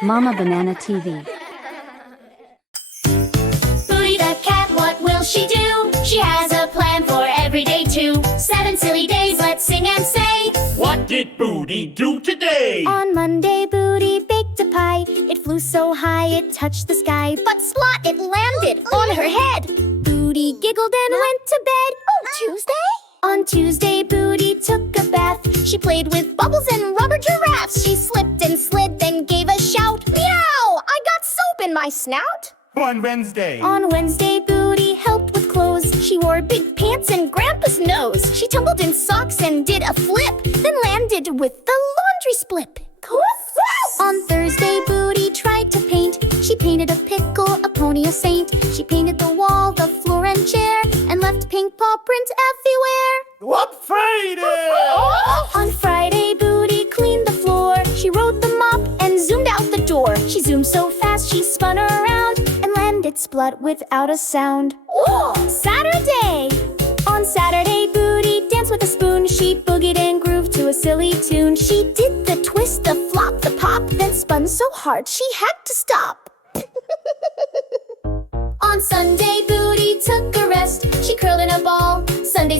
Mama Banana TV. Booty the cat, what will she do? She has a plan for every day too. 7 silly days, let's sing and say. What did Booty do today? On Monday, Booty baked a pie. It flew so high it touched the sky, but splot, it landed on her head. Booty giggled and went to bed. Oh, Tuesday? On Tuesday, Booty took a bath. She played with bubbles and rubber giraffes. She slipped and slid, then gave a shout. Meow! I got soap in my snout. On Wednesday. On Wednesday, Booty helped with clothes. She wore big pants and Grandpa's nose. She tumbled in socks and did a flip, then landed with the laundry split. On Thursday, Booty tried to paint. She painted a pickle, a pony, a saint. She painted the wall, the floor and chair, and left pink paw prints everywhere. What Friday? On Friday, Booty cleaned the floor. She rode the mop and zoomed out the door. She zoomed so fast she spun around and landed splut without a sound. Saturday! On Saturday, Booty danced with a spoon. She boogied and grooved to a silly tune. She did the twist, the flop, the pop, then spun so hard she had to stop. On Sunday, Booty took a rest. She curled in a ball. Sunday